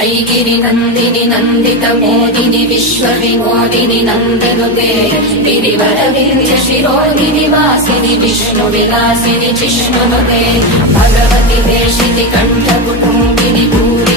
ऐगिरि नन्दिनि नन्दित मोदिनि विश्व विनोदिनि नन्दनुते गिरिवरविन्ध्य शिरोधिनि वासिनि विष्णु विलासिनि जिष्णुनुते भगवति देशिति कण्ठ कुटुम्बिनि भूरि